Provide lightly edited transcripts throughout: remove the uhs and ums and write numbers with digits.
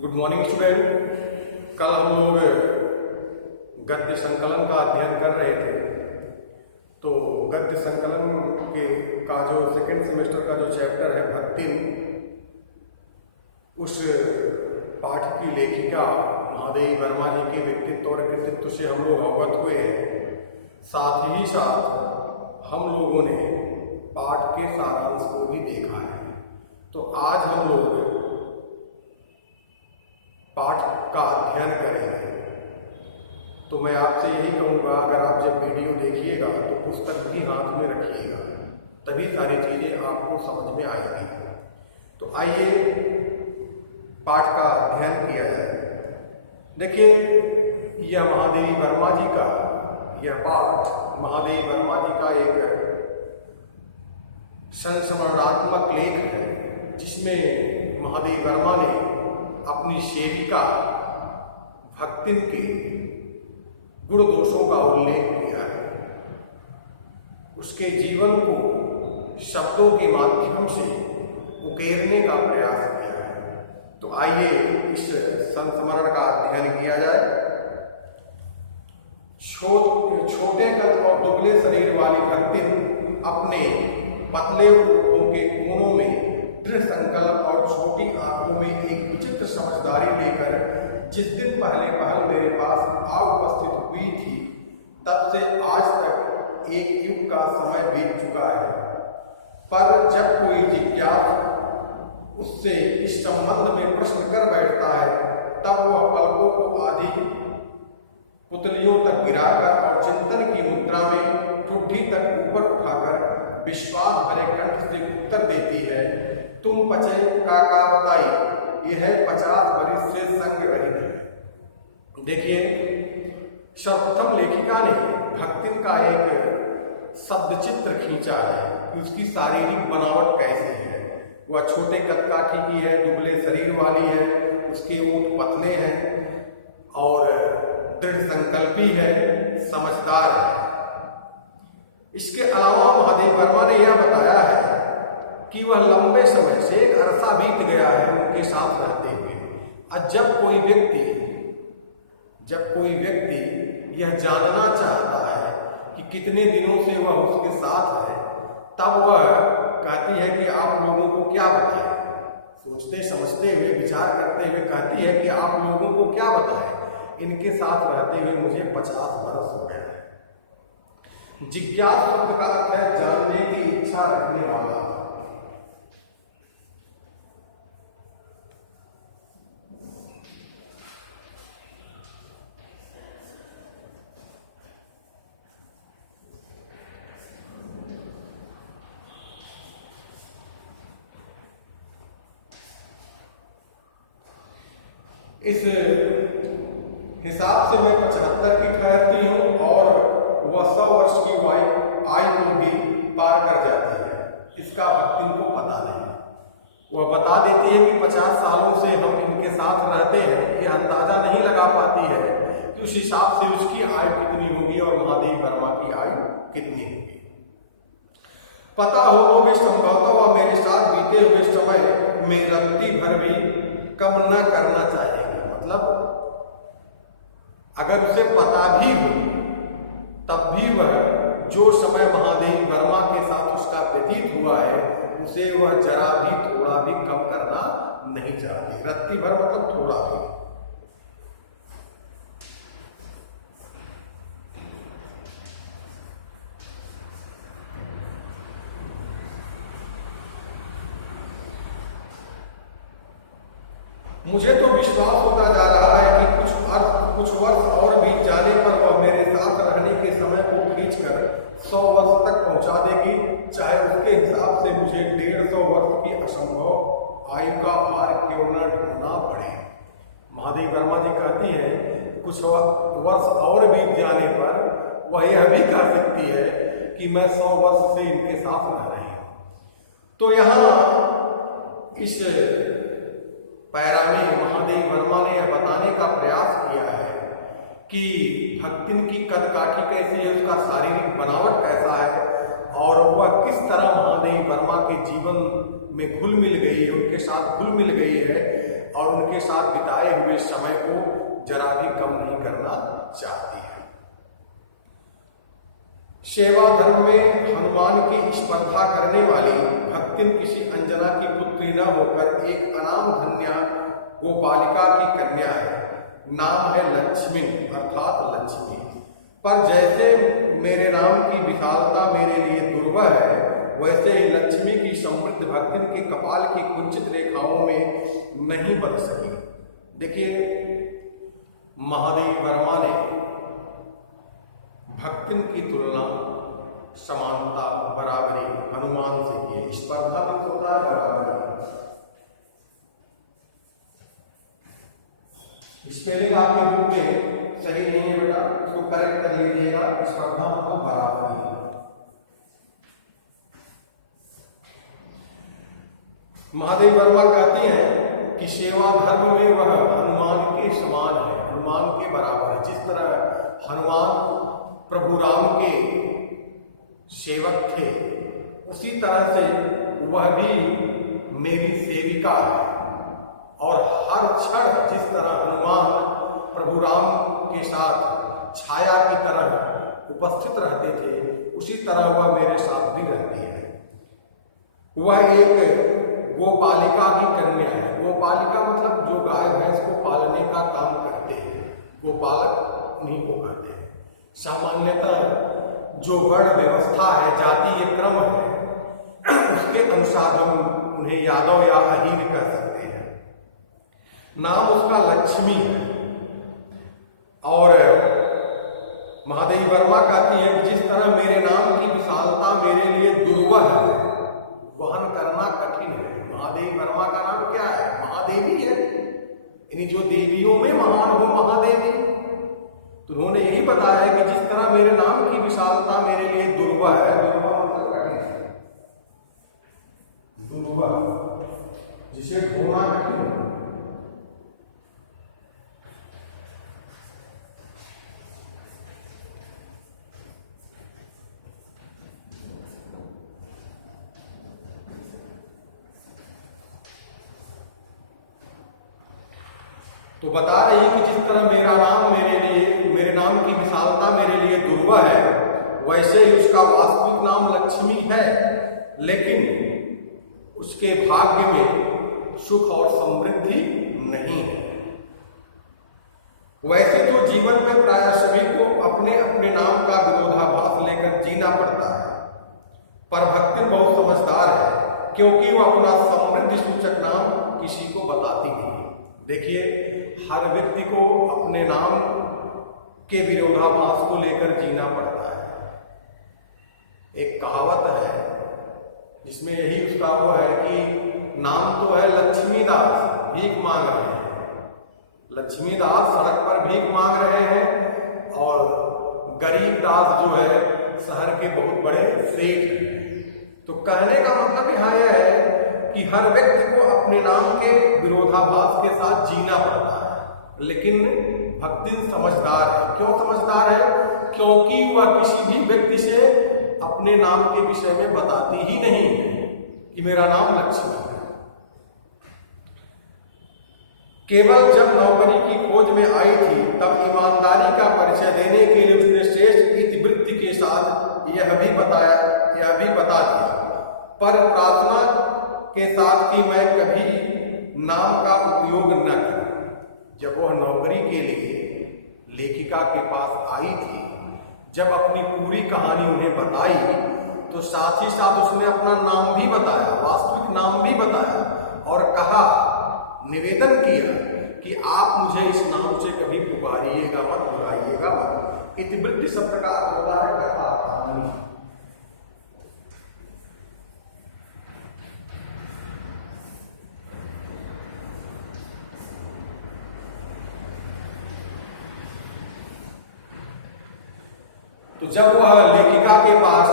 Good morning student. कल हम लोग गद्य संकलन का अध्ययन कर रहे थे। तो गद्य संकलन के का जो सेकेंड सेमेस्टर का जो चैप्टर है भक्तिन, उस पाठ की लेखिका महादेवी वर्मा जी के व्यक्तित्व और कृतित्व से हम लोग अवगत हुए हैं। साथ ही साथ हम लोगों ने पाठ के सारांश को भी देखा है। तो आज हम लोग पाठ का अध्ययन करेंगे। तो मैं आपसे यही कहूँगा, अगर आप जब वीडियो देखिएगा तो पुस्तक भी हाथ में रखिएगा, तभी सारी चीज़ें आपको समझ में आएंगी। तो आइए पाठ का अध्ययन किया जाए। देखिए, यह महादेवी वर्मा जी का यह पाठ महादेवी वर्मा जी का एक संस्मरणात्मक लेख है, जिसमें महादेवी वर्मा ने अपनी सेविका भक्तिन के गुण दोषों का उल्लेख किया है। उसके जीवन को शब्दों के माध्यम से उकेरने का प्रयास किया है। तो आइए इस संस्मरण का अध्ययन किया जाए। छोटे कद और दुबले शरीर वाली भक्तिन अपने पतले होठों के कोनों में दृढ़ संकल्प और छोटी आंखों में एक विचित्र समझदारी लेकर जिस दिन पहल मेरे पास आ उपस्थित हुई थी, तब से आज तक एक युग का समय बीत चुका है। पर जब कोई जिज्ञासु उससे इस संबंध में प्रश्न कर बैठता है, तब वह पलकों को आधी पुतलियों तक गिराकर और चिंतन की मुद्रा में ठुड्डी तक ऊपर उठाकर विश्वास भरे कंठ से उत्तर देती है, तुम पचे का बताई, यह 50 वर्ष से संग रहित है। देखिए, सर्वप्रथम लेखिका ने भक्तिन का एक शब्द चित्र खींचा है कि उसकी शारीरिक बनावट कैसी है। वह छोटे कदकाठी की है, दुबले शरीर वाली है, उसके ओठ पतले हैं और दृढ़ संकल्पी है, समझदार है। इसके अलावा महादेवी वर्मा ने यह बताया है कि वह लंबे समय से एक अरसा बीत गया है उनके साथ रहते हुए। और जब कोई व्यक्ति यह जानना चाहता है कि कितने दिनों से वह उसके साथ है, तब वह कहती है कि आप लोगों को क्या बताएं। सोचते समझते हुए, विचार करते हुए कहती है कि आप लोगों को क्या बताएं, इनके साथ रहते हुए मुझे 50 वर्ष हो गया है। जिज्ञासु शब्द का अर्थ है जानने की इच्छा रखने वाला। इस हिसाब से मैं 75 की ठहरती हूँ और वह 100 वर्ष की आयु को भी पार कर जाती है। इसका भक्तिन को पता नहीं। वह बता देती है कि 50 सालों से हम इनके साथ रहते हैं। यह अंदाजा नहीं लगा पाती है कि उस हिसाब से उसकी आयु कितनी होगी और महादेवी वर्मा की आयु कितनी होगी। पता हो तो भी संभवतः वह मेरे साथ बीते हुए समय में रत्ती भर भी कम न करना चाहिए। मतलब अगर उसे पता भी हो, तब भी वह जो समय महादेवी वर्मा के साथ उसका व्यतीत हुआ है, उसे वह जरा भी थोड़ा भी कम करना नहीं चाहती। रत्ती भर मतलब थोड़ा भी। मुझे तो विश्वास होता जा रहा है कि कुछ वर्ष और बीत जाने पर वह मेरे साथ रहने के समय को खींचकर 100 वर्ष तक पहुंचा देगी, चाहे उसके हिसाब से मुझे 150 वर्ष की असंभव आयु का भार क्यों न ढोना पड़े। महादेवी वर्मा जी कहती है कुछ वर्ष और बीत जाने पर वह यह भी कह सकती है कि मैं 100 वर्ष से इनके साथ रह रही हूँ। तो यहाँ इस पैरा में महादेवी वर्मा ने यह बताने का प्रयास किया है कि भक्तिन की कदकाठी कैसी है, उसका शारीरिक बनावट कैसा है और वह किस तरह महादेवी वर्मा के जीवन में घुल मिल गई है, उनके साथ घुल मिल गई है और उनके साथ बिताए हुए समय को जरा भी कम नहीं करना चाहती है। सेवा धर्म में हनुमान की स्पर्धा करने वाली भक्तिन किसी अंजना की पुत्री न होकर एक अनाम धन्या गोपालिका की कन्या है। नाम है लक्ष्मी अर्थात लक्ष्मी। पर जैसे मेरे नाम की विशालता मेरे लिए दुर्लभ है, वैसे ही लक्ष्मी की समृद्ध भक्तिन के कपाल की कुंचित रेखाओं में नहीं बन सकी। देखिए, महादेव वर्मा ने भक्तिन की तुलना समानता बराबरी हनुमान से की है। स्पर्धा में होता है बराबरी। स्पेलिंग आपके बुक में सही नहीं है बेटा, इसको करेक्ट कर लीजिएगा। स्पर्धा मतलब बराबरी। महादेव वर्मा कहती हैं कि सेवा धर्म में वह हनुमान के समान है, हनुमान के बराबर है। जिस तरह हनुमान प्रभु राम के सेवक थे, उसी तरह से वह भी मेरी सेविका है। और हर क्षण जिस तरह हनुमान प्रभु राम के साथ छाया की तरह उपस्थित रहते थे, उसी तरह वह मेरे साथ भी रहती है। वह एक गोपालिका की कन्या है। गोपालिका मतलब जो गाय भैंस को पालने का काम करते हैं, गोपालक उन्हीं को कहते हैं। सामान्यतः जो वर्ण व्यवस्था है, जातीय क्रम है, उसके अनुसार हम उन्हें यादव या अहीर कह सकते हैं। नाम उसका लक्ष्मी है। और महादेवी वर्मा कहती है कि जिस तरह मेरे नाम की विशालता मेरे लिए दुर्लभ है, वहन करना कठिन है। महादेवी वर्मा का नाम क्या है? महादेवी है, यानी जो देवियों में महान हो महादेवी। तो उन्होंने यही बताया है कि जिस तरह मेरे नाम की विशालता मेरे लिए दुर्लभ है, दुर्लभ मतलब कठिन है, दुर्लभ जिसे ढूंढना कठिन है। तो बता रही है कि जिस तरह मेरा नाम मेरे नाम की विशालता मेरे लिए दुर्लभ है, वैसे ही उसका वास्तविक नाम लक्ष्मी है। लेकिन उसके भाग्य में सुख और समृद्धि नहीं है। वैसे तो जीवन में प्राय सभी को अपने अपने नाम का विरोधाभास लेकर जीना पड़ता है, पर भक्तिन बहुत समझदार है, क्योंकि वह अपना समृद्धि सूचक नाम किसी को बताती नहीं। देखिए, हर व्यक्ति को अपने नाम के विरोधाभास को लेकर जीना पड़ता है। एक कहावत है जिसमें यही उसका वो है कि नाम तो है लक्ष्मीदास, भीख मांग रहे हैं। लक्ष्मीदास सड़क पर भीख मांग रहे हैं और गरीब दास जो है शहर के बहुत बड़े सेठ हैं। तो कहने का मतलब यहाँ यह है कि हर व्यक्ति को अपने नाम के विरोधाभास के साथ जीना पड़ता है। लेकिन भक्तिन समझदार है। क्यों समझदार है? क्योंकि वह किसी भी व्यक्ति से अपने नाम के विषय में बताती ही नहीं है कि मेरा नाम लक्ष्मी है। केवल जब नौकरी की खोज में आई थी, तब ईमानदारी का परिचय देने के लिए उसने श्रेष्ठ इतिवृत्ति के साथ यह भी बता दिया, पर प्रार्थना के साथ कि मैं कभी नाम का उपयोग न करूं। जब वह नौकरी के लिए लेखिका के पास आई थी, जब अपनी पूरी कहानी उन्हें बताई, तो साथ ही साथ उसने अपना नाम भी बताया, वास्तविक नाम भी बताया, और कहा, निवेदन किया कि आप मुझे इस नाम से कभी पुकारिएगा मत, बुलाइएगा मत। इतिवृत्ति शब्द का अर्थ होता है कथा, कहानी। तो जब वह लेखिका के पास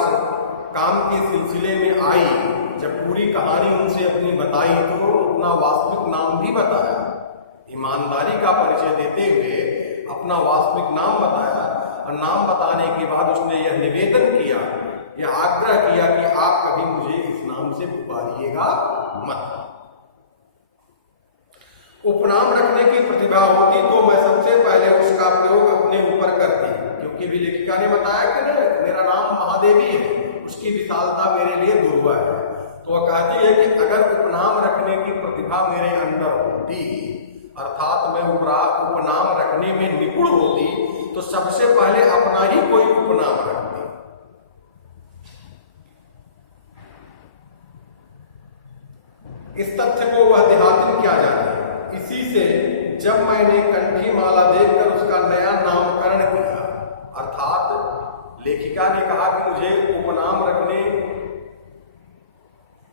काम के सिलसिले में आई, जब पूरी कहानी उनसे अपनी बताई, तो अपना वास्तविक नाम भी बताया। ईमानदारी का परिचय देते हुए अपना वास्तविक नाम बताया, और नाम बताने के बाद उसने यह निवेदन किया, यह आग्रह किया कि आप कभी मुझे इस नाम से पुकारिएगा मत। उपनाम रखने की प्रतिभा होती तो मैं सबसे पहले उसका प्रयोग अपने ऊपर करती, क्योंकि भी लेखिका ने बताया कि ना मेरा नाम महादेवी है, उसकी विशालता मेरे लिए दुर्लभ है। तो वह कहती है कि अगर उपनाम रखने की प्रतिभा मेरे अंदर होती, अर्थात मैं उपनाम रखने में निपुण होती, तो सबसे पहले अपना ही कोई उपनाम रखती। इस तथ्य को वह देहाती क्या जाने। इसी से जब मैंने कंठी माला देखकर उसका नया नामकरण किया, अर्थात लेखिका ने कहा कि मुझे उपनाम रखने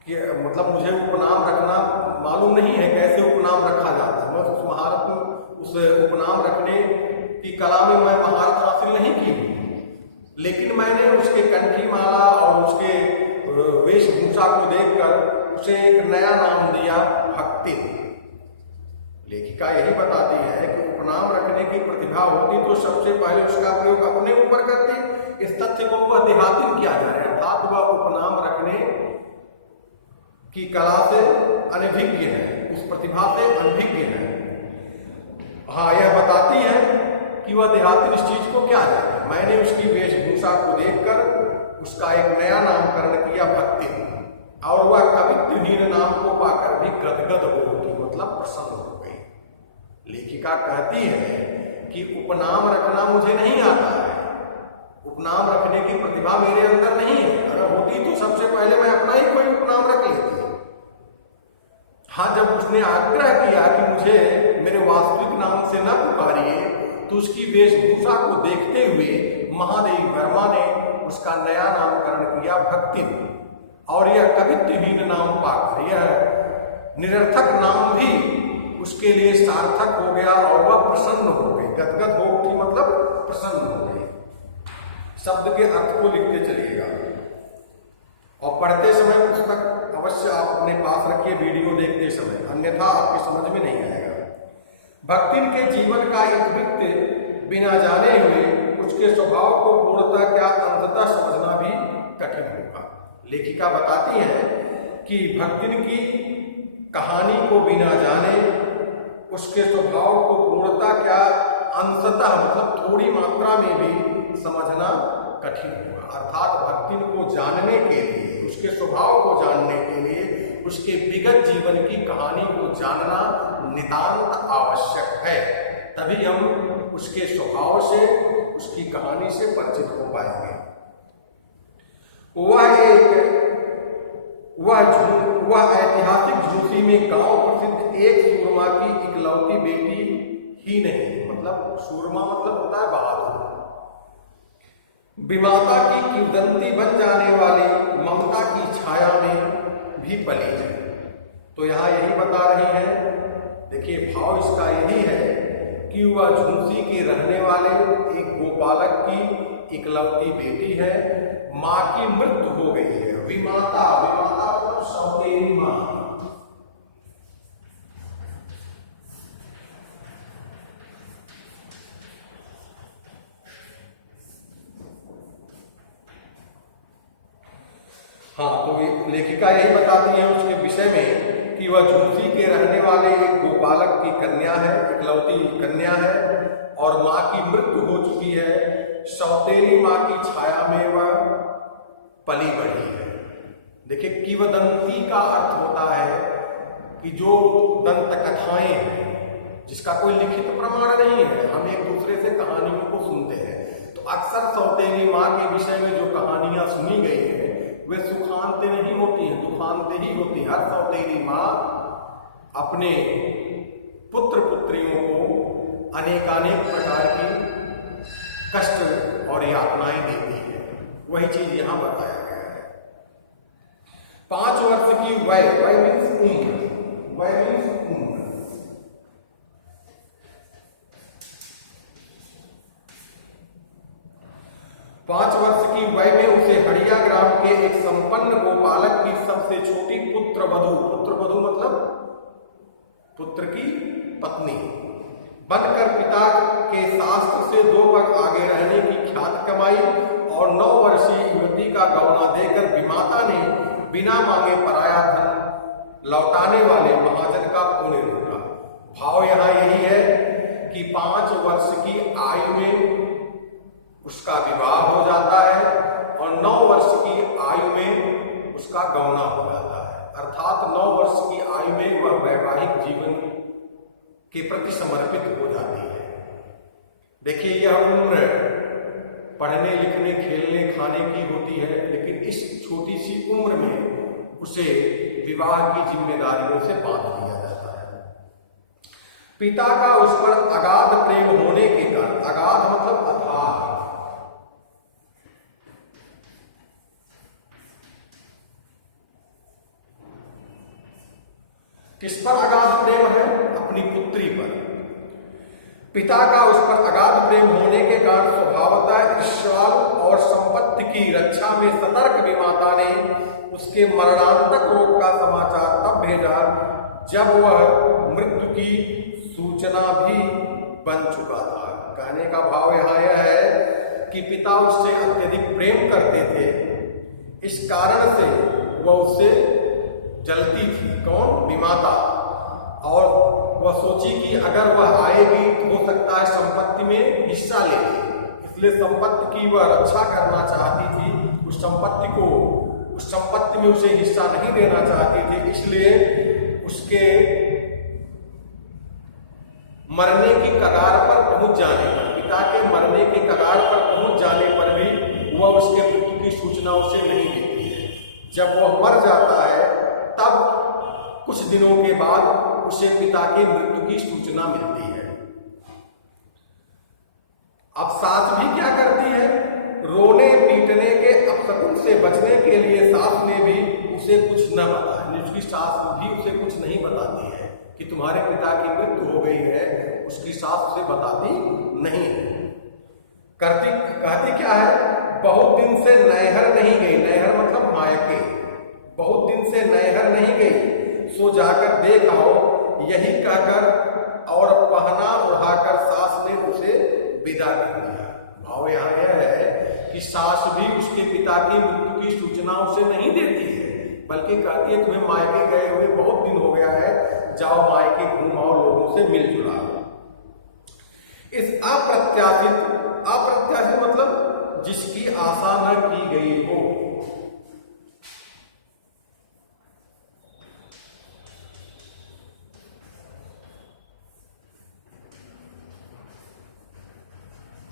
के मतलब मुझे उपनाम रखना मालूम नहीं है, कैसे उपनाम रखा जाता है। मैं उस महारत में उस उपनाम रखने की कला में मैं महारत हासिल नहीं की, लेकिन मैंने उसके कंठी माला और उसके वेशभूषा को देखकर उसे एक नया नाम दिया, भक्ति। लेखिका यही बताती है कि उपनाम रखने की प्रतिभा होती तो सबसे पहले उसका प्रयोग अपने ऊपर करती। इस तथ्य को वह देहाती किया जा रहा है, अर्थात वह उपनाम रखने की कला से अनभिज्ञ है, उस प्रतिभा से अनभिज्ञ है। हाँ, यह बताती है कि वह देहाती इस चीज को क्या जाने। मैंने उसकी वेशभूषा को देखकर उसका एक नया नामकरण किया, भक्ति, और वह कवित्वहीन नाम को पाकर भी गदगद हो उठी, मतलब प्रसन्न हो गई। लेखिका कहती है कि उपनाम रखना मुझे नहीं आता है, उपनाम रखने की प्रतिभा मेरे अंदर नहीं है। अगर होती तो सबसे पहले मैं अपना ही कोई उपनाम रख लेती। हाँ, जब उसने आग्रह किया कि मुझे मेरे वास्तविक नाम से न पुकारिए, तो उसकी वेशभूषा को देखते हुए महादेवी वर्मा ने उसका नया नामकरण किया, भक्ति। और यह कवित्वहीन नाम पाकर यह निरर्थक नाम भी उसके लिए सार्थक हो गया और वह प्रसन्न हो गई। गदगद हो उठी मतलब प्रसन्न हो गई। शब्द के अर्थ को लिखते चलिएगा और पढ़ते समय पुस्तक अवश्य आप अपने पास रखिए वीडियो देखते समय, अन्यथा आपकी समझ में नहीं आएगा। भक्तिन के जीवन का एक व्यक्ति बिना जाने हुए उसके स्वभाव को पूर्णतः क्या अंततः समझना भी कठिन होगा। लेखिका बताती है कि भक्तिन की कहानी को बिना जाने उसके स्वभाव को पूर्णतः क्या अंशतः मतलब थोड़ी मात्रा में भी समझना कठिन होगा। अर्थात भक्तिन को जानने के लिए, उसके स्वभाव को जानने के लिए उसके विगत जीवन की कहानी को जानना नितांत आवश्यक है, तभी हम उसके स्वभाव से, उसकी कहानी से परिचित हो पाएंगे। वह ऐतिहासिक झूसी में गांव प्रसिद्ध एक सूरमा की इकलौती बेटी ही नहीं, मतलब सूरमा मतलब होता है बहादुर, विमाता की किंवदंती बन जाने वाली ममता की छाया में भी पली है। तो यहाँ यही बता रही है, देखिए भाव इसका यही है कि वह झूसी के रहने वाले एक गोपालक की इकलौती बेटी है, माँ की मृत्यु हो गई है। विमाता, विमाता मतलब सौतेली माँ। हाँ, तो लेखिका यही बताती है उसके विषय में कि वह झूसी के रहने वाले एक गोपालक की कन्या है, इकलौती कन्या है और माँ की मृत्यु हो चुकी है। सौतेली माँ की छाया में वह पली बढ़ी है। देखिए, किंवदंती का अर्थ होता है कि जो दंत कथाएं हैं, जिसका कोई लिखित प्रमाण नहीं है, हम एक दूसरे से कहानियों को सुनते हैं। तो अक्सर सौतेली माँ के विषय में जो कहानियां सुनी गई हैं वे सुखांत नहीं होती हैं, दुखांत ही होती है। हर सौतेली माँ अपने पुत्र पुत्रियों को अनेकानेक प्रकार की कष्ट और यातनाएं देती है। वही चीज यहां बताया गया है। 5 वर्ष की वय मीन्स उम्र, 5 वर्ष की वय में उसे हड़िया ग्राम के एक संपन्न गोपालक की सबसे छोटी पुत्रवधू मतलब पुत्र की पत्नी बनकर पिता के शास्त्र से 2 पग आगे रहने की ख्याति कमाई और 9 वर्षीय युवती का गौना देकर विमाता ने बिना मांगे पराया धन लौटाने वाले महाजन का पुण्य लूटा। भाव यहां यही है कि 5 वर्ष की आयु में उसका विवाह हो जाता है और 9 वर्ष की आयु में उसका गौना हो जाता है। अर्थात 9 वर्ष की आयु में वह वैवाहिक जीवन के प्रति समर्पित हो जाती है। देखिए, यह उम्र पढ़ने लिखने खेलने खाने की होती है, लेकिन इस छोटी सी उम्र में उसे विवाह की जिम्मेदारियों से बांध दिया जाता है। पिता का उस पर अगाध प्रेम होने के कारण, अगाध मतलब अथाह, किस पर अगाध प्रेम है? अपनी पुत्री पर। पिता का उस पर अगाध प्रेम होने के कारण स्वभावतः ईर्ष्यालु और संपत्ति की रक्षा में सतर्क विमाता ने उसके मरणांतक रोग का समाचार तब भेजा जब वह मृत्यु की सूचना भी बन चुका था। कहने का भाव यहाँ यह है कि पिता उससे अत्यधिक प्रेम करते थे, इस कारण से वह उससे जलती थी। कौन? विमाता। और वह सोची कि अगर वह आएगी तो हो सकता है संपत्ति में हिस्सा ले ले, इसलिए संपत्ति की वह रक्षा करना चाहती थी। उस संपत्ति में उसे हिस्सा नहीं देना चाहती थी, इसलिए उसके मरने की कगार पर पहुंच जाने पर, पिता के मरने के कगार पर पहुंच जाने पर भी वह उसके मृत्यु की सूचना उसे नहीं देती है। जब वह मर जाता है तब कुछ दिनों के बाद उसे पिता की मृत्यु की सूचना मिलती है। अब सास भी क्या करती है? रोने पीटने के अपशकुन से बचने के लिए सास ने भी उसे कुछ न बताया। उसकी सास भी उसे कुछ नहीं बताती है कि तुम्हारे पिता की मृत्यु हो गई है, उसकी सास उसे बताती नहीं है। कहती क्या है? बहुत दिन से नैहर नहीं गई, नैहर मतलब मायके, बहुत दिन से नैहर नहीं गई, सो जाकर देख आओ, यही कहकर और पहना उड़ाकर सास ने उसे विदा कर दिया। भाव यहाँ यह है कि सास भी उसके पिता की मृत्यु की सूचना उसे नहीं देती है, बल्कि कहती है तुम्हें मायके गए हुए बहुत दिन हो गया है, जाओ मायके घूम आओ, लोगों से मिल जुलाओ। इस अप्रत्याशित मतलब जिसकी आशा न की गई हो।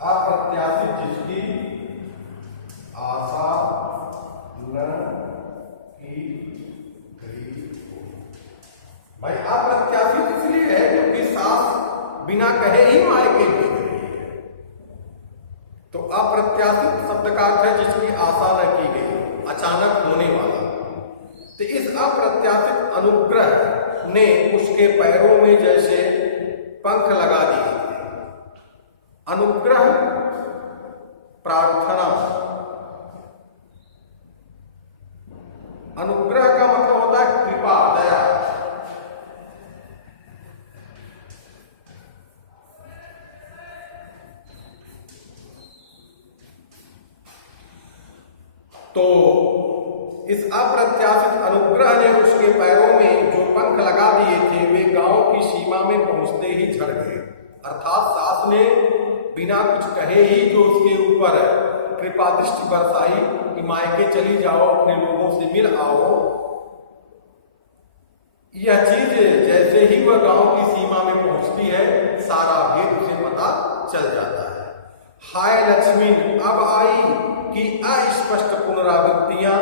अप्रत्याशित जिसकी आशा न की गई हो। भाई अप्रत्याशित इसलिए है क्योंकि सास बिना कहे ही मायके ले गई है। तो अप्रत्याशित शब्द का अर्थ है जिसकी आशा न की गई, अचानक होने वाला। तो इस अप्रत्याशित अनुग्रह ने उसके पैरों में जैसे पंख लगा दिए थे। अनुग्रह प्रार्थना, अनुग्रह का मतलब होता है कृपा, दया। तो इस अप्रत्याशित अनुग्रह ने उसके पैरों में जो पंख लगा दिए थे वे गांव की सीमा में पहुंचते ही झड़ गए। अर्थात सास ने बिना कुछ कहे ही जो उसके ऊपर कृपा दृष्टि बरसाई कि मायके चली जाओ, अपने लोगों से मिल आओ, यह चीज जैसे ही वह गांव की सीमा में पहुंचती है सारा भेद उसे पता चल जाता है। हाय लक्ष्मी अब आई कि अस्पष्ट पुनरावृत्तियां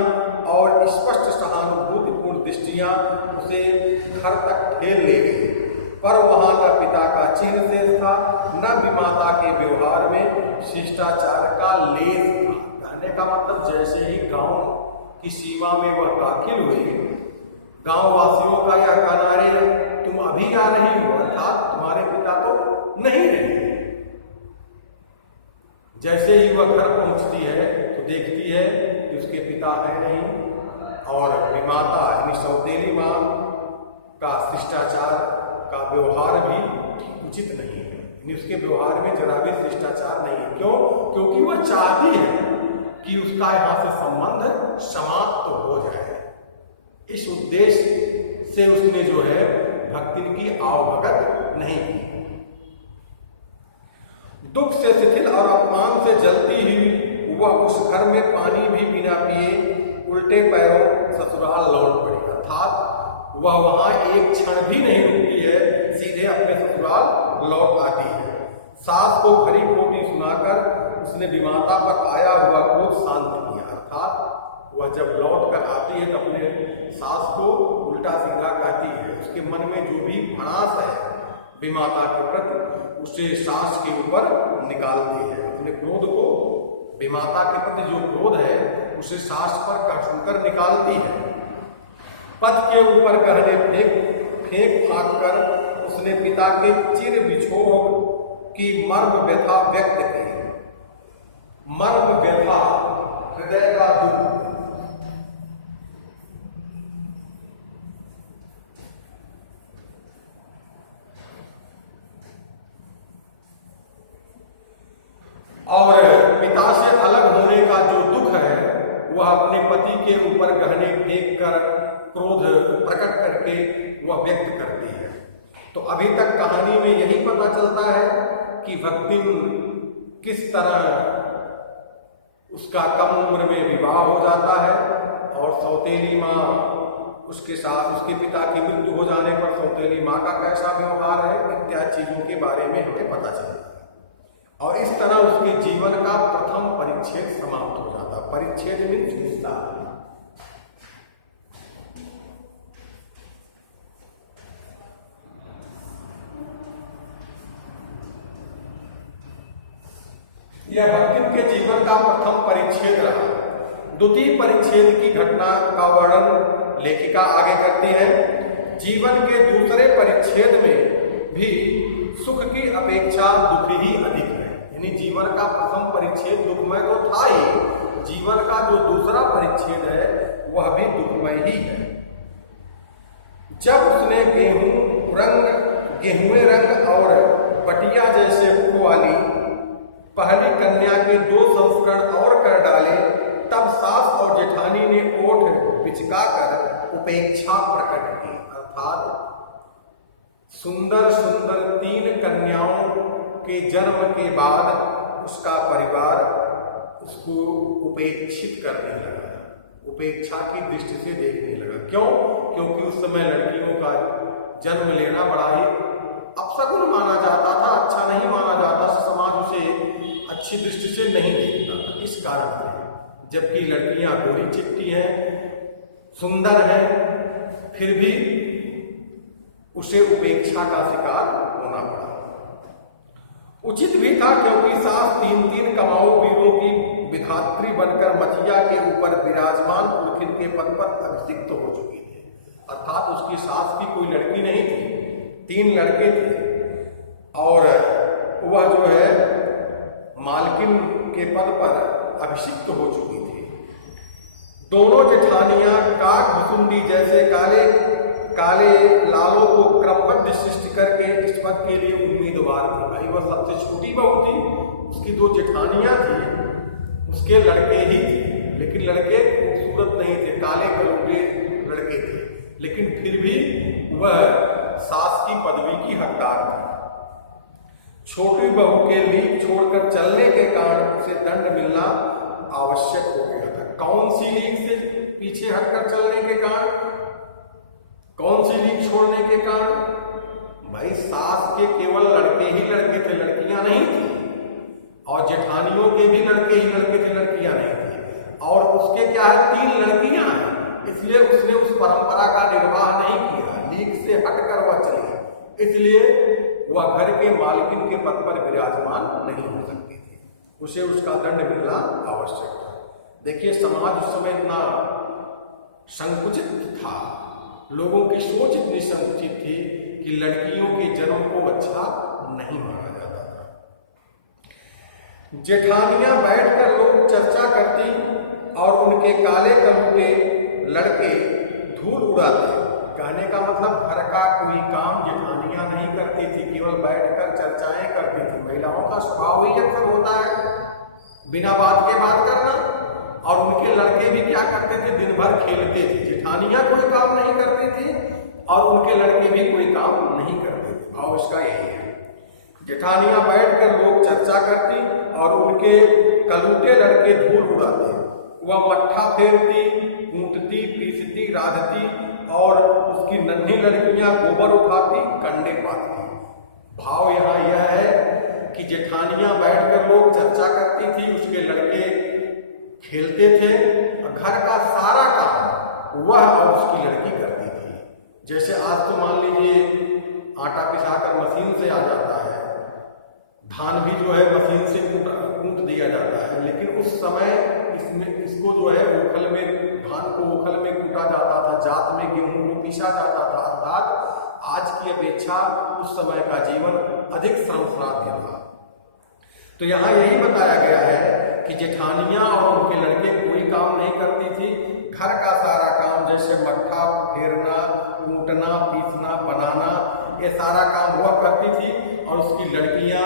और स्पष्ट सहानुभूतिपूर्ण दृष्टियां उसे घर तक ठेल ले गई, पर वहां न पिता का चिन्ह शेष था, न विमाता के व्यवहार में शिष्टाचार का लेस था। कहने का मतलब जैसे ही गांव की सीमा में वह दाखिल हुई, गांव वासियों का यह कहना रे तुम अभी आ रही हो, अर्थात तुम्हारे पिता तो नहीं रहे। जैसे ही वह घर पहुंचती है तो देखती है कि उसके पिता है नहीं और विमाता यानी सौतेली मां का शिष्टाचार का व्यवहार भी उचित नहीं है, यानी उसके व्यवहार में जरा भी शिष्टाचार नहीं है। क्यों? क्योंकि वह चाहती है कि उसका यहां से संबंध समाप्त हो जाए। इस उद्देश्य से उसने जो है भक्तिन की आवभगत नहीं की। दुख से शिथिल और अपमान से जलती हुई वह उस घर में पानी भी बिना पिए उल्टे पैरों ससुराल लौट पड़ी। अर्थात वह वहां एक क्षण भी नहीं रुकती है, सीधे अपने ससुराल लौट आती है। सास को खरी खोटी सुनाकर उसने विमाता पर आया हुआ क्रोध शांत किया। अर्थात वह जब लौट कर आती है तो अपने सास को उल्टा सीधा कहती है। उसके मन में जो भी भड़ास है विमाता के प्रति उसे सास के ऊपर निकालती है। अपने क्रोध को, विमाता के प्रति जो क्रोध है उसे सास पर कसकर निकालती है। पद के ऊपर गहने फेंक फाक कर उसने पिता के चिर बिछोह की मर्म व्यथा व्यक्त की। मर्म व्यथा, हृदय का दुख। और पिता से अलग होने का जो दुख है वह अपने पति के ऊपर गहने फेंक कर क्रोध प्रकट करके वह व्यक्त करती है। तो अभी तक कहानी में यही पता चलता है कि भक्तिन किस तरह उसका कम उम्र में विवाह हो जाता है और सौतेली माँ उसके साथ, उसके पिता की मृत्यु हो जाने पर सौतेली माँ का कैसा व्यवहार है, इत्यादि चीजों के बारे में हमें पता चलता है। और इस तरह उसके जीवन का प्रथम परिच्छेद समाप्त हो जाता। परिच्छेद मीन्स विस्तार। यह भक्तिन के जीवन का प्रथम परिच्छेद रहा। द्वितीय परिच्छेद की घटना का वर्णन लेखिका आगे करती है। जीवन के दूसरे परिच्छेद में भी सुख की अपेक्षा दुख ही अधिक है। यानी जीवन का प्रथम परिच्छेद दुखमय तो था ही, जीवन का जो दूसरा परिच्छेद है वह भी दुखमय ही है। जब उसने गेहुए रंग और पटिया जैसे मुख वाली पहली कन्या के 2 संस्करण और कर डाले, तब सास और जेठानी ने ओठ बिचकाकर उपेक्षा प्रकट की। अर्थात सुंदर सुंदर 3 कन्याओं के जन्म के बाद उसका परिवार उसको उपेक्षित करने लगा, उपेक्षा की दृष्टि से देखने लगा। क्यों? क्योंकि उस समय लड़कियों का जन्म लेना बड़ा ही अपशकुन माना जाता था, अच्छा नहीं माना जाता, समाज उसे अच्छी दृष्टि से नहीं देखता था। इस कारण से जबकि लड़कियां गोरी चिट्टी हैं, सुंदर हैं, फिर भी उसे उपेक्षा का शिकार होना पड़ा। उचित भी था क्योंकि सास 3-3 कमाऊ वीरों की विधात्री बनकर मचिया के ऊपर विराजमान पुरखिन के पद पर अभिषिक्त हो चुकी थी। अर्थात उसकी सास की कोई लड़की नहीं थी, 3 लड़के थे और वह जो है मालकिन के पद पर अभिषिक्त हो चुकी थी। दोनों जेठानियां काक भुसुंडी जैसे काले काले लालों को क्रमबद्ध सृष्टि करके इस पद के लिए उम्मीदवार थी। भाई वह सबसे छोटी बहू थी, उसकी 2 जेठानियां थी, उसके लड़के ही थे, लेकिन लड़के खूबसूरत नहीं थे, काले कलूटे लड़के थे, लेकिन फिर भी वह सास की पदवी की हकदार थी। छोटी बहू के लीक छोड़कर चलने के कारण उसे दंड मिलना आवश्यक हो गया था। कौन सी लीक से पीछे हटकर चलने के कारण? कौन सी लीक छोड़ने के कारण? भाई सास के केवल लड़के ही लड़के थे, लड़कियां नहीं थी, और जेठानियों के भी लड़के ही लड़के थे, लड़कियां नहीं थी। और उसके क्या है, 3 लड़कियां हैं, इसलिए उसने उस परंपरा का निर्वाह नहीं किया, लीक से हटकर वह चली, इसलिए वह घर के मालकिन के पद पर विराजमान नहीं हो सकती थी, उसे उसका दंड मिलना आवश्यक था। देखिए समाज उस समय इतना संकुचित था, लोगों की सोच इतनी संकुचित थी कि लड़कियों के जन्म को अच्छा नहीं माना जाता था। जेठानियां बैठकर लोग चर्चा करती और उनके काले कलूटे लड़के धूल उड़ाते। कहने का मतलब घर का कोई काम जेठानियां नहीं करती थी, केवल बैठकर चर्चाएं करती थी। महिलाओं का स्वभाव ही अक्सर होता है बिना बात के बात करना, और उनके लड़के भी क्या करते थे, दिन भर खेलते थे। जेठानियां कोई काम नहीं करती थी और उनके लड़के भी कोई काम नहीं करते थे। भाव इसका यही है। जेठानियां बैठकर लोग चर्चा करती और उनके कलूटे लड़के धूल उड़ाते। वह मट्ठा फेरती, कूटती, पीसती, राधती और उसकी नन्ही लड़कियां गोबर उठाती, कंडे पाती। भाव यहाँ यह है कि जेठानियां बैठकर लोग चर्चा करती थी, उसके लड़के खेलते थे और घर का सारा काम वह और उसकी लड़की करती थी। जैसे आज तो मान लीजिए आटा पिसाकर मशीन से आ जाता है, धान भी जो है मशीन से कूट दिया जाता है, लेकिन उस समय इसको जो है ओखल में, धान को ओखल में कूटा जाता था, जात में गेहूं को पीसा जाता था। अर्थात आज की अपेक्षा उस समय का जीवन अधिक श्रमसाध्य था। तो यहाँ यही बताया गया है कि जेठानियां और उनके लड़के कोई काम नहीं करती थी। घर का सारा काम जैसे मट्ठा फेरना, कूटना, पीसना, बनाना, ये सारा काम वह करती थी और उसकी लड़कियां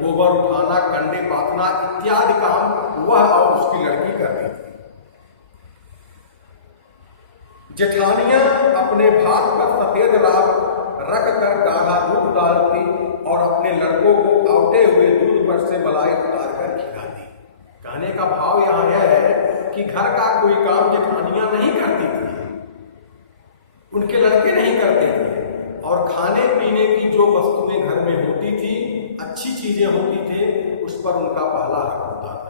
गोबर उठाना, कंडे पातना इत्यादि काम वह और उसकी लड़की करती थी। जेठानियां अपने भात पर सफेद राख रख कर गाढ़ा दूध डालती और अपने लड़कों को आवटे हुए दूध पर से मलाई उतार कर खिलाती। कहने का भाव यहाँ यह है कि घर का कोई काम जेठानियां नहीं करती थी, उनके लड़के नहीं करते थे, और खाने पीने की जो वस्तुएं घर में होती थी, अच्छी चीजें होती थी, उस पर उनका पहला हक होता था।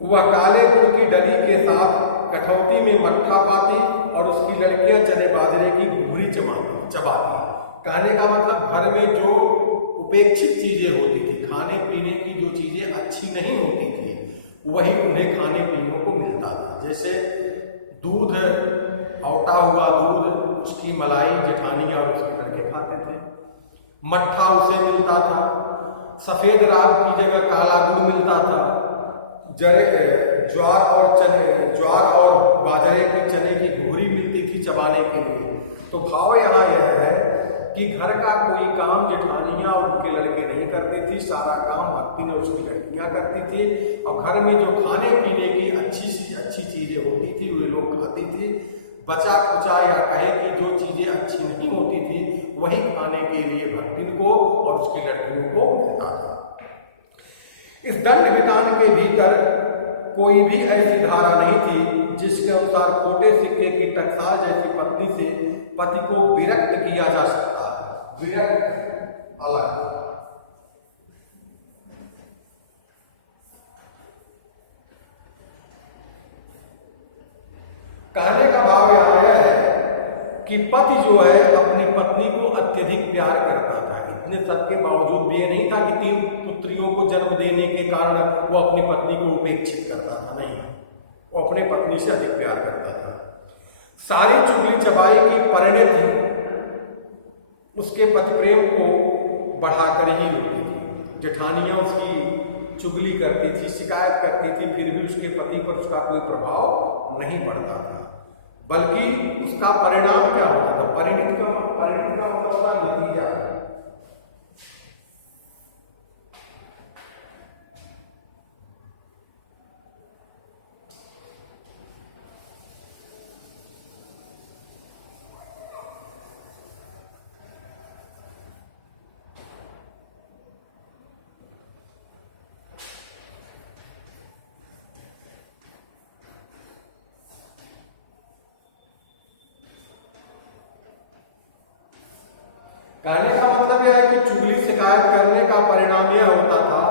वह काले गुड़ की डली के साथ कठौती में मट्ठा पाती और उसकी लड़कियां चने बाजरे की घुघरी चबाती। कहने का मतलब घर में जो उपेक्षित चीजें होती थी, खाने पीने की जो चीजें अच्छी नहीं होती थी, वही उन्हें खाने पीने को मिलता था। जैसे दूध, औटा हुआ दूध, उसकी मलाई जेठानियां और उसके लड़के खाते थे। मट्ठा उसे मिलता था। सफेद राख की जगह काला गुड़ मिलता था। ज्वार और बाजरे की चने की घुघरी मिलती थी चबाने के लिए। तो भाव यहाँ यह है कि घर का कोई काम जेठानियां और उनके लड़के नहीं करते थे, सारा काम भक्ति ने उसकी लड़कियां करती थी। और घर में जो खाने पीने की अच्छी चीजें होती थी वे लोग खाती थी। बचा कुचा या कहे कि जो चीजें अच्छी नहीं होती थी वही खाने के लिए भक्ति को और उसकी लड़कियों को मिलता था। इस दंड विधान के भीतर कोई भी ऐसी धारा नहीं थी जिसके अनुसार खोटे सिक्के की टकसाल जैसी पत्नी से पति को विरक्त किया जा सकता है। विरक्त अलग। कहने का भाव यह है कि पति जो है अपनी पत्नी को अत्यधिक प्यार करता था। इतने सब के बावजूद भी ये नहीं था कि 3 पुत्रियों को जन्म देने के कारण वो अपनी पत्नी को उपेक्षित करता था, नहीं, वो अपने पत्नी से अधिक प्यार करता था। सारी चुगली चबाई की परिणति उसके पति प्रेम को बढ़ाकर ही होती थी। जेठानियां उसकी चुगली करती थी, शिकायत करती थी, फिर भी उसके पति पर उसका कोई प्रभाव नहीं पड़ता था, बल्कि उसका परिणाम क्या होता था? परिणति का मतलब होता नतीजा। कहने का मतलब यह है कि चुगली शिकायत करने का परिणाम यह होता था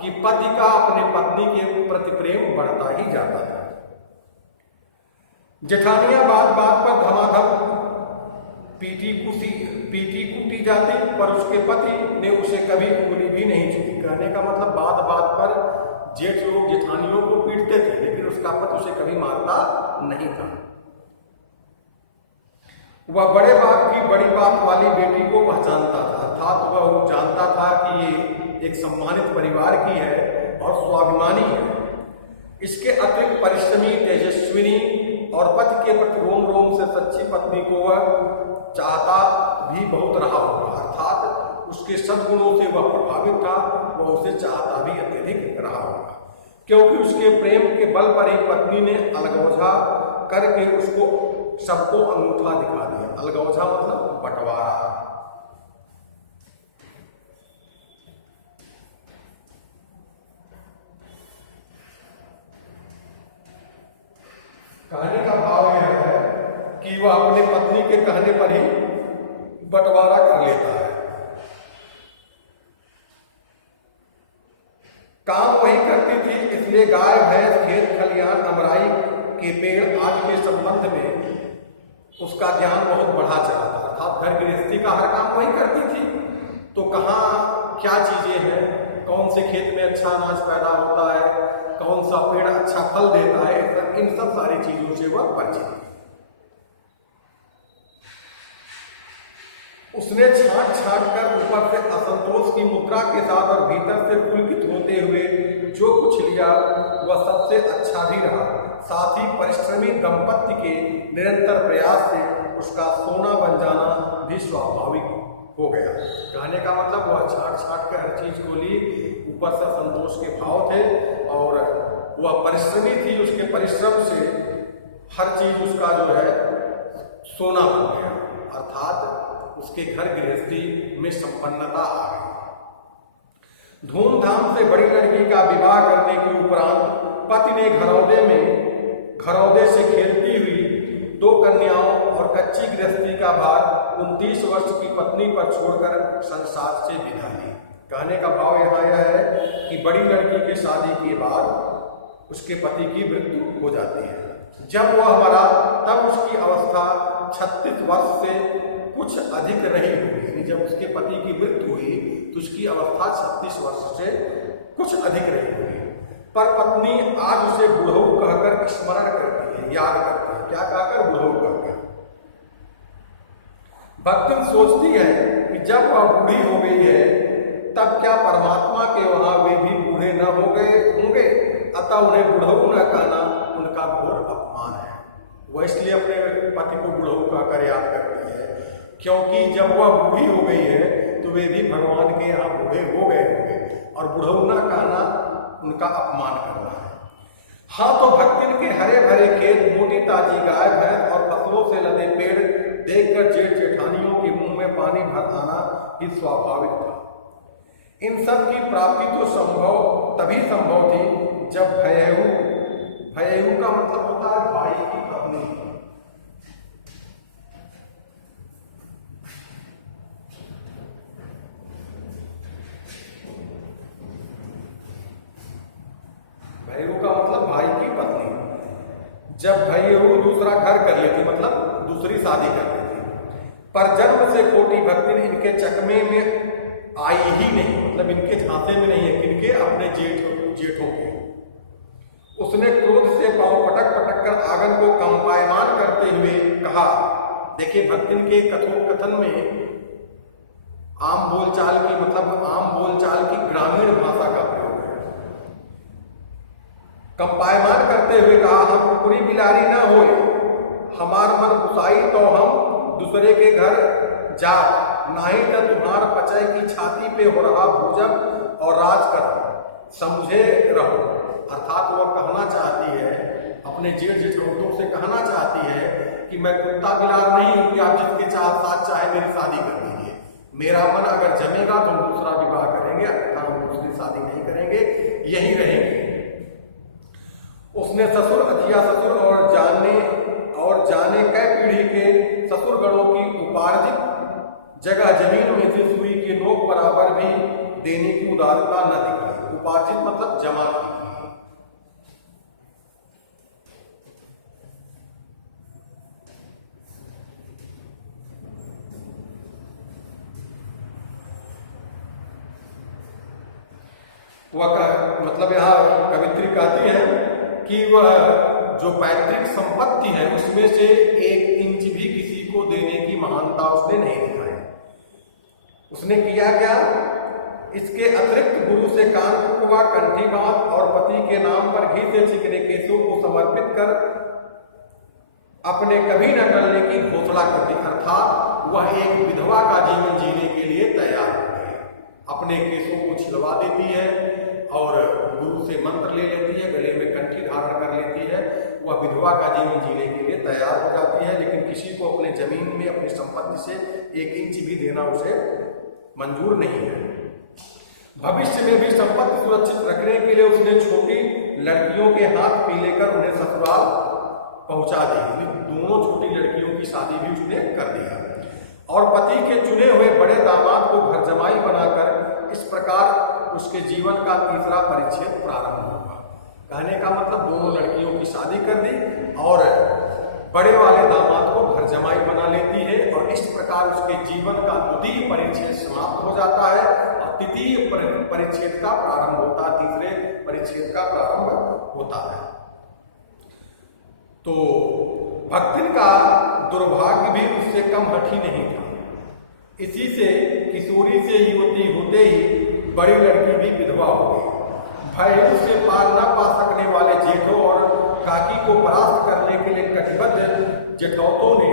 कि पति का अपने पत्नी के प्रति प्रेम बढ़ता ही जाता था। जेठानियां बात बात पर धमाधम पीटी कूटी जाती, पर उसके पति ने उसे कभी उंगली भी नहीं छुई। कहने का मतलब बात बात पर जेठ लोग जेठानियों को पीटते थे, लेकिन उसका पति उसे कभी मारता नहीं था। वह बड़े बाप की बड़ी बात वाली बेटी को पहचानता था, अर्थात वह जानता था कि ये एक सम्मानित परिवार की है और स्वाभिमानी है। इसके अतिरिक्त परिश्रमी, तेजस्विनी और पति के प्रति रोम रोम से सच्ची पत्नी को वह चाहता भी बहुत रहा होगा, अर्थात उसके सद्गुणों से वह प्रभावित था, वह उसे चाहता भी अत्यधिक रहा होगा, क्योंकि उसके प्रेम के बल पर एक पत्नी ने अलगोझा करके उसको सबको अंगूठा दिखा दिया। अलगौझा मतलब बंटवारा। कहने का भाव यह है कि वह अपनी पत्नी के कहने पर ही बंटवारा कर लेता है। काम वही करती थी, इसलिए गाय भैंस खेत खलियान अमराई के पेड़ आदि के संबंध में उसका ज्ञान बहुत बढ़ा चला था। अर्थात घर गृहस्थी का हर काम वही करती थी। तो कहाँ क्या चीजें हैं, कौन से खेत में अच्छा अनाज पैदा होता है, कौन सा पेड़ अच्छा फल देता है, इन सब सारी चीजों से वह परिचित थी। उसने छांट छांट कर ऊपर से असंतोष की मुद्रा के साथ और भीतर से पुलकित होते हुए जो कुछ लिया वह सबसे अच्छा भी रहा। साथ ही परिश्रमी दंपत्ति के निरंतर प्रयास से उसका सोना बन जाना भी स्वाभाविक हो गया। कहने का मतलब वह छांट छांट कर हर चीज को ली, ऊपर से संतोष के भाव थे और वह परिश्रमी थी। उसके परिश्रम से हर चीज उसका जो है सोना बन गया, अर्थात उसके घर गृहस्थी में संपन्नता आ गई। धूमधाम से बड़ी लड़की का विवाह करने के उपरांत पति ने घरौदे से खेलती हुई 2 कन्याओं और कच्ची गृहस्थी का भार 29 वर्ष की पत्नी पर छोड़कर संसार से विदा ली। कहने का भाव यहाँ यह है कि बड़ी लड़की के शादी के बाद उसके पति की मृत्यु हो जाती है। जब वह मरा तब उसकी अवस्था 36 वर्ष से कुछ अधिक रही होगी। जब उसके पति की मृत्यु हुई तो उसकी अवस्था 36 वर्ष से कुछ अधिक रही होगी। पर पत्नी आज उसे बुढ़ऊ कहकर स्मरण करती है, याद करती है। क्या कहकर? बुढ़ऊ कहकर। भक्तिन सोचती है कि जब वह बूढ़ी हो गई है तब क्या परमात्मा के वहां वे भी बूढ़े न हो गए होंगे, अतः उन्हें बुढ़ऊ न कहना उनका घोर अपमान है। वह इसलिए अपने पति को बुढ़ऊ कहकर याद करती है क्योंकि जब वह बूढ़ी हो गई है तो वे भी भगवान के यहाँ बूढ़े हो गए होंगे और बुढ़ऊ न कहना उनका अपमान करना है। हाँ, तो भक्तिन के हरे भरे खेत, मोटी ताजी गाय भैंस और फसलों से लदे पेड़ देखकर जेठ जेठानियों के मुंह में पानी भर आना ही स्वाभाविक था। इन सब की प्राप्ति तो तभी संभव थी जब भयेहू का मतलब होता है भाई की पत्नी। भयेहू का मतलब भाई की पत्नी। जब भयेहू दूसरा घर कर लेती, मतलब दूसरी शादी कर लेती, पर जन्म से खोटी भक्तिन इनके चकमे में आई ही नहीं, मतलब इनके झांसे में नहीं है, किनके? अपने जेठों के। उसने क्रोध से पांव पटक पटक कर आंगन को कंपायमान करते हुए कहा। देखिए, भक्तिन के कथन में आम बोलचाल की, मतलब आम बोलचाल की ग्रामीण भाषा का प्रयोग है। कंपायमान करते हुए कहा, हम पूरी बिलारी न होए, हमार मन गुसाई तो हम दूसरे के घर जा, नहीं तो तुम्हार पचय की छाती पे हो रहा भूजन और राज कर समझे रहो। अर्थात वह कहना चाहती है, अपने जेठ जेठौतों से कहना चाहती है कि मैं कुत्ता बिलार नहीं हूं कि आप जिसके साथ चाहे मेरी शादी कर दीजिए। मेरा मन अगर जमेगा तो हम दूसरा विवाह करेंगे, अर्थात हम दूसरी शादी नहीं करेंगे, यही रहेंगे। उसने ससुर अतिया ससुर और जाने कई पीढ़ी के ससुरगणों की उपार्जित जगह जमीन में से सुई के नोक बराबर भी देने की उदारता न दिखाई। उपार्जित मतलब जमा की। मतलब यहाँ कवित्री कहती है कि वह जो पैतृक संपत्ति है उसमें से 1 इंच भी किसी को देने की महानता उसने नहीं दिखाई। उसने किया क्या? इसके अतिरिक्त गुरु से कान कुआ, कंठी बात और पति के नाम पर घी से चिकने केसों को समर्पित कर अपने कभी न टलने की घोषणा करती। अर्थात वह एक विधवा का जीवन जीने के लिए तैयार हो गई। अपने केसों को छिलवा देती है, और गुरु से मंत्र ले लेती है, गले में कंठी धारण कर लेती है, वह विधवा का जीवन जीने के लिए तैयार हो जाती है। लेकिन किसी को अपने जमीन में अपनी संपत्ति से 1 इंच भी देना उसे मंजूर नहीं है। भविष्य में भी संपत्ति सुरक्षित रखने के लिए उसने छोटी लड़कियों के हाथ पी लेकर उन्हें ससुराल पहुंचा दी। दोनों छोटी लड़कियों की शादी भी उसने कर दिया और पति के चुने हुए बड़े दामाद को घर जमाई बनाकर इस प्रकार उसके जीवन का तीसरा परिच्छेद प्रारंभ हुआ। कहने का मतलब दोनों लड़कियों की शादी कर दी और बड़े वाले दामाद को घर जमाई बना लेती है और इस प्रकार उसके जीवन का द्वितीय परिच्छेद समाप्त हो जाता है और तृतीय परिच्छेद का प्रारंभ होता है, तीसरे परिच्छेद का प्रारंभ होता है। तो भक्तिन का दुर्भाग्य भी उससे कम हठी नहीं था। इसी से किशोरी से युवती होते ही बड़ी लड़की भी विधवा हो गई। भय से पार न पा सकने वाले जेठों और काकी को परास्त करने के लिए कटिबद्ध जेठौतों ने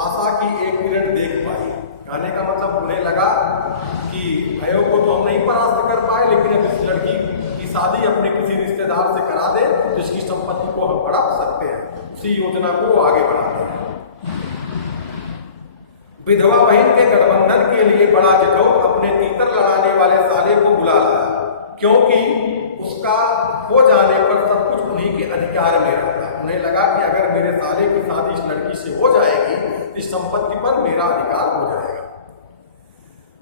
आशा की एक किरण देख पाई। कहने का मतलब उन्हें लगा कि भयों को तो हम नहीं परास्त कर पाए, लेकिन अब इस लड़की की शादी अपने किसी रिश्तेदार से करा दे तो इसकी संपत्ति को हम बढ़ा सकते हैं। उसी योजना को आगे बढ़ाते हैं। विधवा बहन के गठबंधन के लिए बड़ा जेठौत अपने तीतर लड़ाने वाले साले को बुला लाया, क्योंकि उसका हो जाने पर सब कुछ उन्हीं के अधिकार में रहता। उन्हें लगा कि अगर मेरे साले की शादी इस लड़की से हो जाएगी तो इस संपत्ति पर मेरा अधिकार हो जाएगा।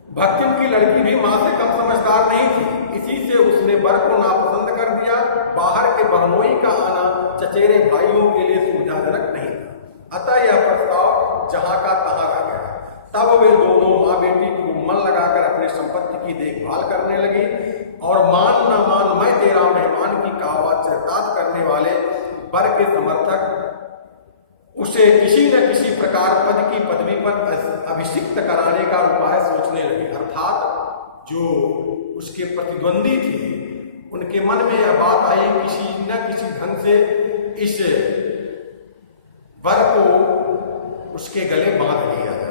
भक्तिन की लड़की भी मां से कम समझदार नहीं थी, इसी से उसने वर को नापसंद कर दिया। बाहर के बहनोई का आना चचेरे भाइयों के लिए सुविधाजनक नहीं था, अतः यह प्रस्ताव जहां का तहां रह गया। तब वे दोनों माँ बेटी को मन लगाकर अपनी संपत्ति की देखभाल करने लगी और मान न मान मैं तेरा मेहमान की कहावत चरितार्थ करने वाले वर के समर्थक उसे किसी न किसी प्रकार पद की पदवी पर अभिषिक्त कराने का उपाय सोचने लगे। अर्थात जो उसके प्रतिद्वंदी थे उनके मन में यह बात आई किसी न किसी ढंग से इस वर को उसके गले बांध लिया जाए।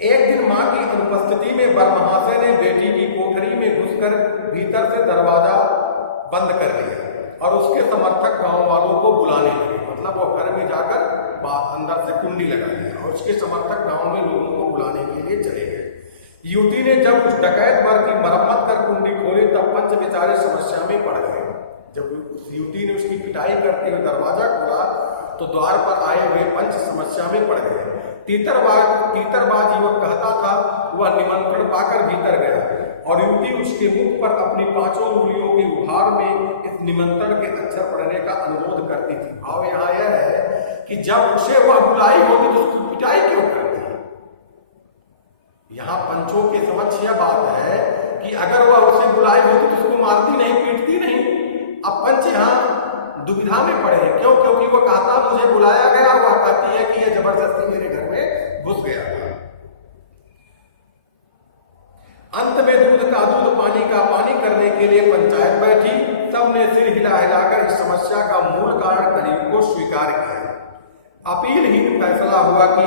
एक दिन मां की अनुपस्थिति में वर महाशय ने बेटी की कोठरी में घुसकर भीतर से दरवाजा बंद कर लिया और उसके समर्थक गांव वालों को बुलाने लगे। मतलब वो घर में जाकर अंदर से कुंडी लगा दिया और उसके समर्थक गांव में लोगों को बुलाने के लिए चले गए। युवती ने जब उस डकैत वर की मरम्मत कर कुंडी खोली तब पंच बेचारे समस्या में पड़ गए। जब उस युवती ने उसकी पिटाई करते हुए दरवाजा खोला तो द्वार पर आए हुए पंच समस्या में पड़ गए। तीतरबाज युवक कहता था वह निमंत्रण पाकर भीतर गया और युवती उसके मुख पर अपनी 5 उंगलियों के उभार में इस निमंत्रण के अक्षर पढ़ने का अनुरोध करती थी। भाव यहाँ यह है कि जब उसे वह बुलाई होती तो उसकी पिटाई क्यों करती है। यहाँ पंचों के समक्ष यह बात है कि अगर वह उसे बुलाई होती तो उसको मारती नहीं, पीटती नहीं। अब पंच यहाँ दुविधा में पड़े हैं। क्यों? क्योंकि वो कहता मुझे बुलाया गया, वह कहती है कि यह जबरदस्ती मेरे घर में घुस गया था। अंत में दूध का दूध पानी का पानी करने के लिए पंचायत बैठी। सबने सिर हिला हिलाकर इस समस्या का मूल कारण कलयुग को स्वीकार किया। अपीलहीन फैसला हुआ कि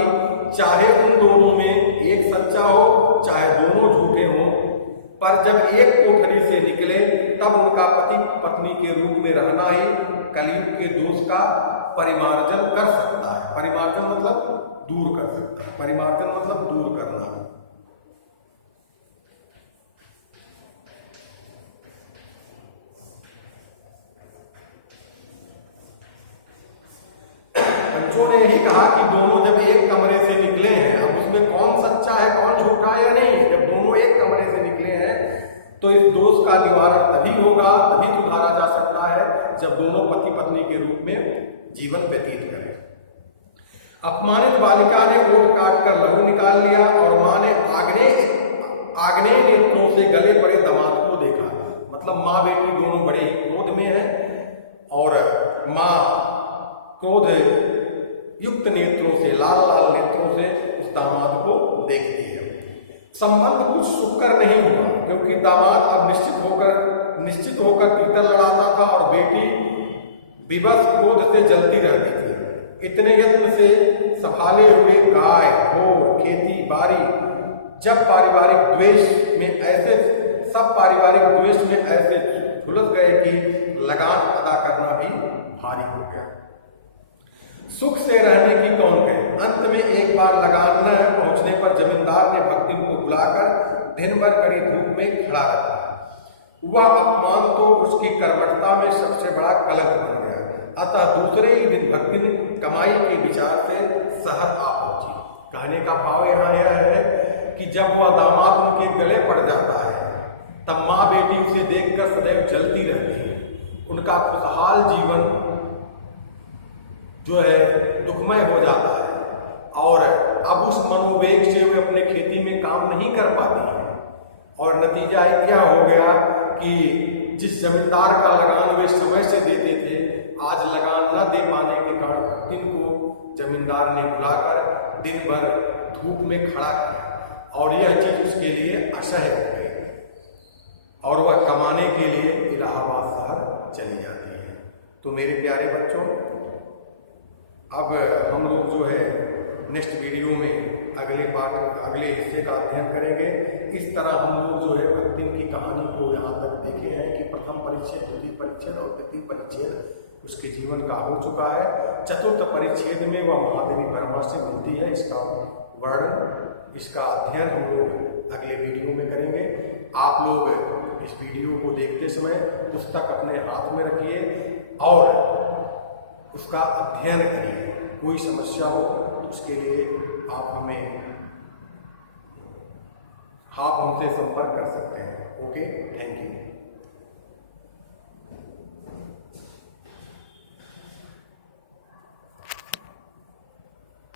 चाहे उन दोनों में एक सच्चा हो चाहे दोनों झूठे हों, पर जब एक कोठरी से निकले तब उनका पति पत्नी के रूप में रहना ही कलयुग के दोष का परिमार्जन कर सकता है। परिमार्जन मतलब दूर कर सकता है। परिमार्जन मतलब दूर करना। पंचों ने यही कहा कि दोनों जब एक कमरे से निकले हैं, अब उसमें कौन सच्चा है कौन झूठा है या नहीं है, जब दोनों एक कमरे से निकले हैं तो इस दोष का निवारण तभी होगा, तभी सुधारा जा सकता है जब दोनों पति पत्नी के रूप में जीवन व्यतीत करें। अपमानित बालिका ने ओठ काट कर लहू निकाल लिया और मां ने आग्नेय नेत्रों से गले पड़े दामाद को देखा। मतलब माँ बेटी दोनों बड़े ही क्रोध में है और माँ क्रोध युक्त नेत्रों से, लाल लाल नेत्रों से उस दामाद को देखती है। संबंध कुछ सुखकर नहीं हुआ क्योंकि दामाद अब निश्चित होकर तीतर लड़ाता था और बेटी विवश क्रोध से जलती रहती थी। इतने यत्न से संभाले हुए गाय, भोर, खेती बाड़ी जब पारिवारिक द्वेष में ऐसे सब पारिवारिक द्वेष में ऐसे झुलस गए कि लगान अदा करना भी भारी हो गया। सुख से रहने की कौन कहे। अंत में एक बार लगान न पहुंचने पर जमींदार ने भक्तिन को बुलाकर दिन भर कड़ी धूप में खड़ा रखा। वह अपमान तो उसकी कर्मठता में सबसे बड़ा कलंक बन गया। अतः दूसरे ही दिन भक्तिन कमाई के विचार से शहर आ पहुंची। कहने का भाव यहाँ यह है कि जब वह दामाद उनके गले पड़ जाता है तब माँ बेटी उसे देखकर सदैव जलती रहती है। उनका खुशहाल जीवन जो है दुखमय हो जाता है और अब उस मनोवेग से वे अपने खेती में काम नहीं कर पाती हैं और नतीजा क्या हो गया कि जिस जमींदार का लगान वे समय से देते थे, आज लगान न दे पाने के कारण भक्तिन को जमींदार ने बुलाकर दिन भर धूप में खड़ा किया और यह चीज उसके लिए असह्य हो गई और वह कमाने के लिए इलाहाबाद शहर चली जाती है। तो मेरे प्यारे बच्चों, अब हम लोग जो है नेक्स्ट वीडियो में अगले हिस्से का अध्ययन करेंगे। इस तरह हम लोग जो है भक्तिन की कहानी को यहाँ तक देखे हैं कि प्रथम परिच्छेद, द्वितीय परिच्छेद और तृतीय परिच्छेद उसके जीवन का हो चुका है। चतुर्थ परिच्छेद में वह महादेवी वर्मा से मिलती है। इसका वर्णन, इसका अध्ययन हम लोग अगले वीडियो में करेंगे। आप लोग इस वीडियो को देखते समय पुस्तक अपने हाथ में रखिए और उसका अध्ययन करिए। कोई समस्या हो तो उसके लिए आप हमसे संपर्क कर सकते हैं। Okay, thank you.